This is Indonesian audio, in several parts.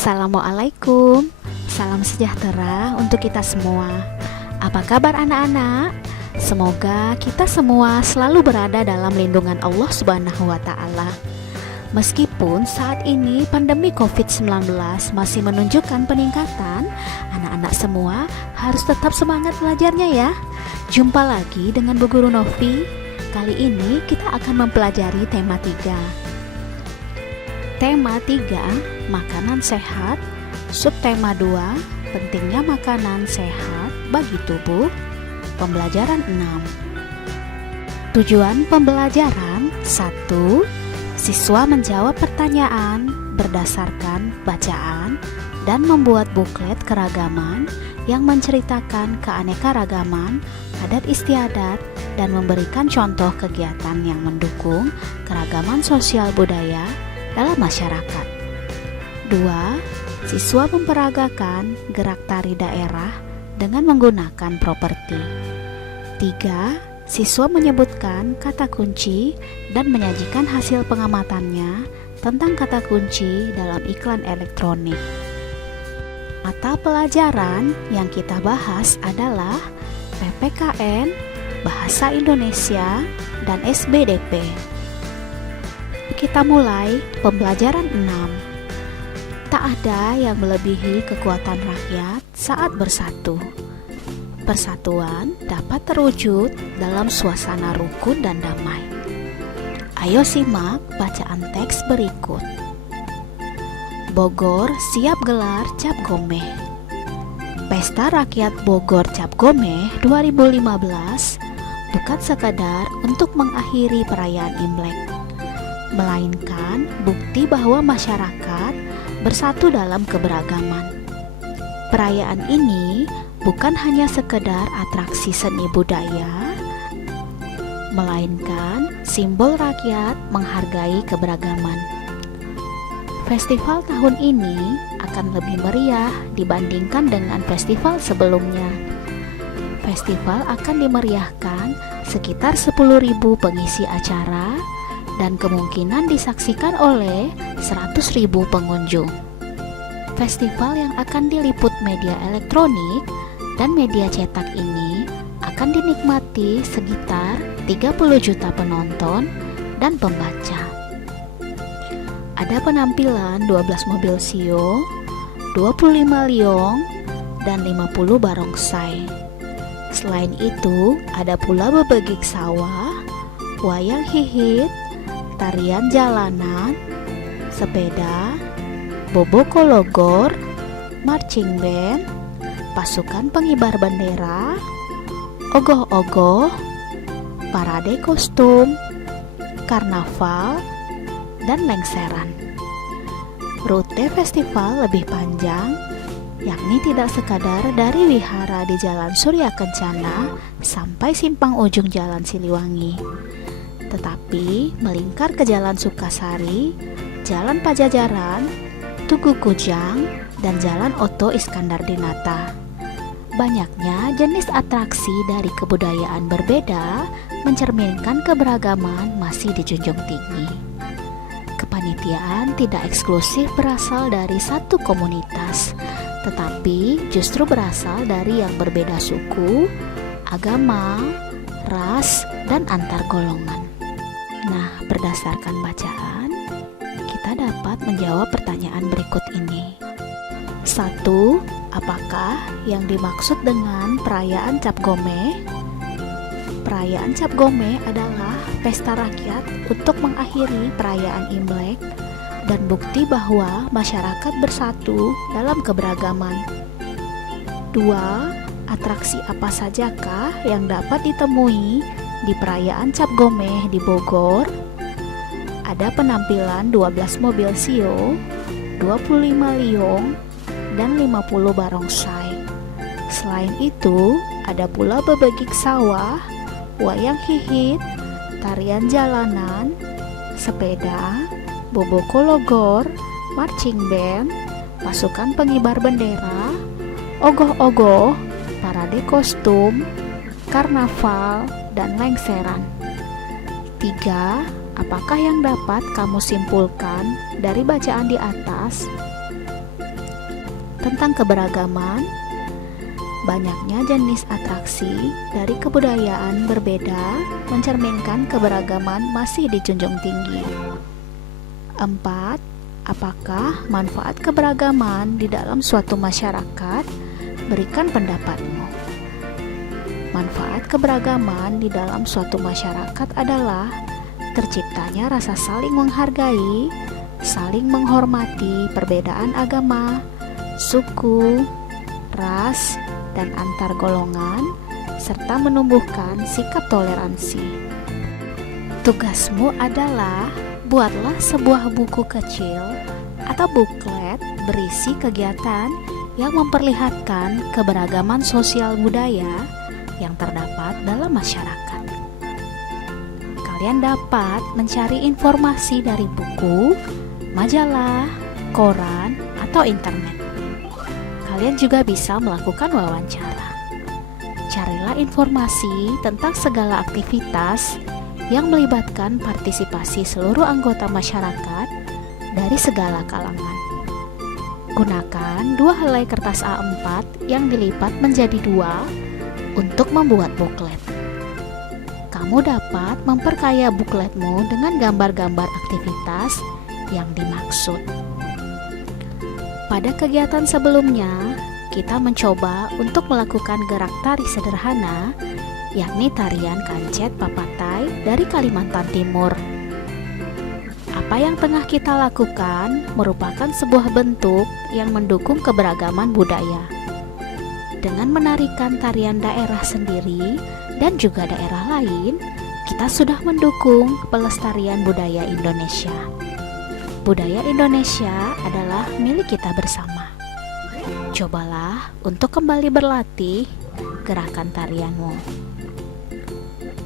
Assalamualaikum, salam sejahtera untuk kita semua. Apa kabar anak-anak? Semoga kita semua selalu berada dalam lindungan Allah Subhanahu wa Ta'ala. Meskipun saat ini pandemi COVID-19 masih menunjukkan peningkatan, anak-anak semua harus tetap semangat belajarnya ya. Jumpa lagi dengan Bu Guru Novi. Kali ini kita akan mempelajari tema 3. Tema 3, makanan sehat. Subtema 2, pentingnya makanan sehat bagi tubuh. Pembelajaran 6. Tujuan pembelajaran 1. Siswa menjawab pertanyaan berdasarkan bacaan dan membuat buklet keragaman yang menceritakan keanekaragaman adat istiadat dan memberikan contoh kegiatan yang mendukung keragaman sosial budaya dalam masyarakat. 2. Siswa memperagakan gerak tari daerah dengan menggunakan properti. 3. Siswa menyebutkan kata kunci dan menyajikan hasil pengamatannya tentang kata kunci dalam iklan elektronik. Mata pelajaran yang kita bahas adalah PPKN, Bahasa Indonesia, dan SBDP. Kita mulai pembelajaran 6. Tak ada yang melebihi kekuatan rakyat saat bersatu. Persatuan dapat terwujud dalam suasana rukun dan damai. Ayo simak bacaan teks berikut. Bogor siap gelar Cap Gomeh. Pesta Rakyat Bogor Cap Gomeh 2015 bukan sekadar untuk mengakhiri perayaan Imlek, melainkan bukti bahwa masyarakat bersatu dalam keberagaman. Perayaan ini bukan hanya sekedar atraksi seni budaya, melainkan simbol rakyat menghargai keberagaman. Festival tahun ini akan lebih meriah dibandingkan dengan festival sebelumnya. Festival akan dimeriahkan sekitar 10.000 pengisi acara dan kemungkinan disaksikan oleh 100.000 pengunjung. Festival yang akan diliput media elektronik dan media cetak ini akan dinikmati sekitar 30 juta penonton dan pembaca. Ada penampilan 12 mobil sio, 25 liong, dan 50 barongsai. Selain itu, ada pula bebegik sawah, wayang hihit, tarian jalanan, sepeda, bobokologor, marching band, pasukan pengibar bendera, ogoh-ogoh, parade kostum, karnaval, dan lengseran. Rute festival lebih panjang, yakni tidak sekadar dari wihara di Jalan Surya Kencana sampai simpang ujung Jalan Siliwangi, tetapi melingkar ke Jalan Sukasari, Jalan Pajajaran, Tugu Kujang, dan Jalan Oto Iskandar Dinata. Banyaknya jenis atraksi dari kebudayaan berbeda mencerminkan keberagaman masih dijunjung tinggi. Kepanitiaan tidak eksklusif berasal dari satu komunitas, tetapi justru berasal dari yang berbeda suku, agama, ras, dan antar golongan. Nah, berdasarkan bacaan, kita dapat menjawab pertanyaan berikut ini. 1. Apakah yang dimaksud dengan perayaan Cap Gomeh? Perayaan Cap Gomeh adalah pesta rakyat untuk mengakhiri perayaan Imlek dan bukti bahwa masyarakat bersatu dalam keberagaman. 2. Atraksi apa sajakah yang dapat ditemui di perayaan Cap Gomeh di Bogor? Ada penampilan 12 mobil sio, 25 liong, dan 50 barongsai. Selain itu, ada pula bebegik sawah, wayang hihit, tarian jalanan, sepeda, bobokologor, marching band, pasukan pengibar bendera, ogoh-ogoh, parade kostum, karnaval, dan lengseran. 3. Apakah yang dapat kamu simpulkan dari bacaan di atas? tentang keberagaman. Banyaknya jenis atraksi dari kebudayaan berbeda mencerminkan keberagaman masih dijunjung tinggi. 4. Apakah manfaat keberagaman di dalam suatu masyarakat? Berikan pendapatmu. Manfaat keberagaman di dalam suatu masyarakat adalah terciptanya rasa saling menghargai, saling menghormati perbedaan agama, suku, ras, dan antar golongan, serta menumbuhkan sikap toleransi. Tugasmu adalah buatlah sebuah buku kecil atau buklet berisi kegiatan yang memperlihatkan keberagaman sosial budaya yang terdapat dalam masyarakat. Kalian dapat mencari informasi dari buku, majalah, koran, atau internet. Kalian juga bisa melakukan wawancara. Carilah informasi tentang segala aktivitas yang melibatkan partisipasi seluruh anggota masyarakat dari segala kalangan. Gunakan 2 helai kertas A4 yang dilipat menjadi 2 untuk membuat buklet. Kamu dapat memperkaya bukletmu dengan gambar-gambar aktivitas yang dimaksud. Pada kegiatan sebelumnya, kita mencoba untuk melakukan gerak tari sederhana, yakni tarian kancet papatai dari Kalimantan Timur. Apa yang tengah kita lakukan merupakan sebuah bentuk yang mendukung keberagaman budaya. Dengan menarikan tarian daerah sendiri dan juga daerah lain, kita sudah mendukung pelestarian budaya Indonesia. Budaya Indonesia adalah milik kita bersama. Cobalah untuk kembali berlatih gerakan tarianmu.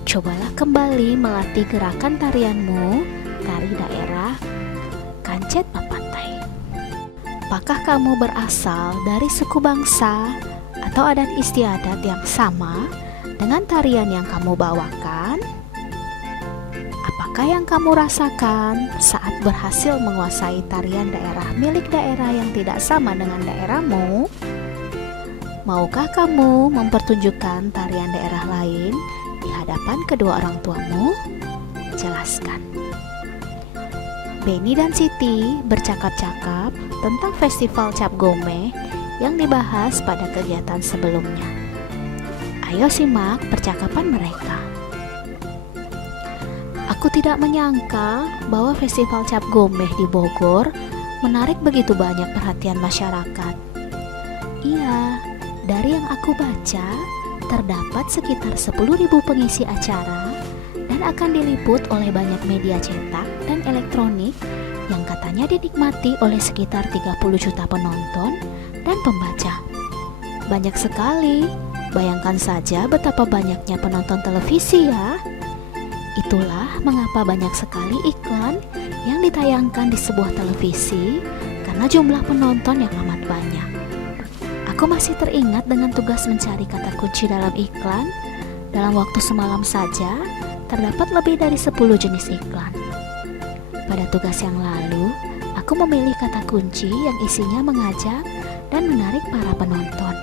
Cobalah kembali melatih gerakan tarianmu, tari daerah, kancet papatai. Apakah kamu berasal dari suku bangsa atau adat istiadat yang sama dengan tarian yang kamu bawakan? Apakah yang kamu rasakan saat berhasil menguasai tarian daerah milik daerah yang tidak sama dengan daerahmu? Maukah kamu mempertunjukkan tarian daerah lain di hadapan kedua orang tuamu? Jelaskan. Benny dan Siti bercakap-cakap tentang festival Cap Gomeh yang dibahas pada kegiatan sebelumnya. Ayo simak percakapan mereka. Aku tidak menyangka bahwa festival Cap Gomeh di Bogor menarik begitu banyak perhatian masyarakat. Iya, dari yang aku baca, terdapat sekitar 10.000 pengisi acara dan akan diliput oleh banyak media cetak dan elektronik yang katanya dinikmati oleh sekitar 30 juta penonton dan pembaca. Banyak sekali, bayangkan saja betapa banyaknya penonton televisi ya. Itulah mengapa banyak sekali iklan yang ditayangkan di sebuah televisi karena jumlah penonton yang amat banyak. Aku masih teringat dengan tugas mencari kata kunci dalam iklan. Dalam waktu semalam saja, terdapat lebih dari 10 jenis iklan. Pada tugas yang lalu, aku memilih kata kunci yang isinya mengajak dan menarik para penonton.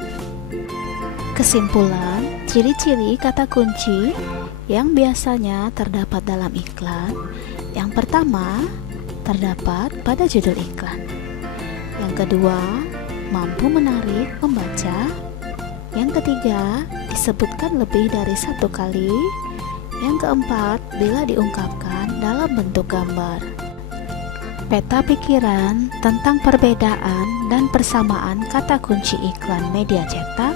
Kesimpulan, ciri-ciri kata kunci yang biasanya terdapat dalam iklan. Yang pertama, terdapat pada judul iklan. Yang kedua, mampu menarik pembaca. Yang ketiga, disebutkan lebih dari 1 kali. Yang keempat, bila diungkapkan dalam bentuk gambar. Peta pikiran tentang perbedaan dan persamaan kata kunci iklan media cetak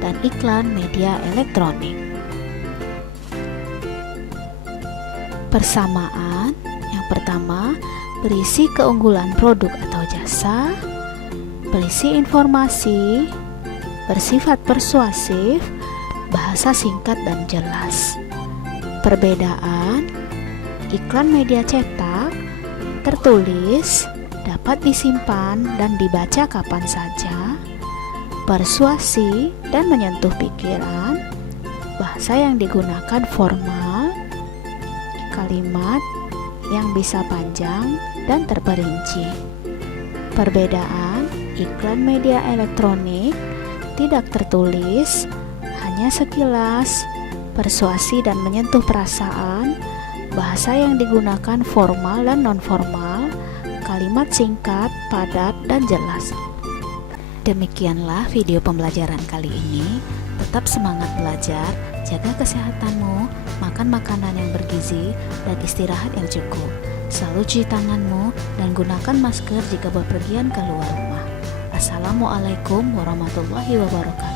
dan iklan media elektronik. Persamaan yang pertama, berisi keunggulan produk atau jasa, berisi informasi, bersifat persuasif, bahasa singkat dan jelas. Perbedaan, iklan media cetak tertulis, dapat disimpan dan dibaca kapan saja. Persuasi dan menyentuh pikiran, bahasa yang digunakan formal, kalimat yang bisa panjang dan terperinci. Perbedaan iklan media elektronik, tidak tertulis, hanya sekilas, persuasi dan menyentuh perasaan, bahasa yang digunakan formal dan non-formal, kalimat singkat, padat, dan jelas. Demikianlah video pembelajaran kali ini. Tetap semangat belajar, jaga kesehatanmu, makan makanan yang bergizi, dan istirahat yang cukup. Selalu cuci tanganmu dan gunakan masker jika bepergian keluar rumah. Assalamualaikum warahmatullahi wabarakatuh.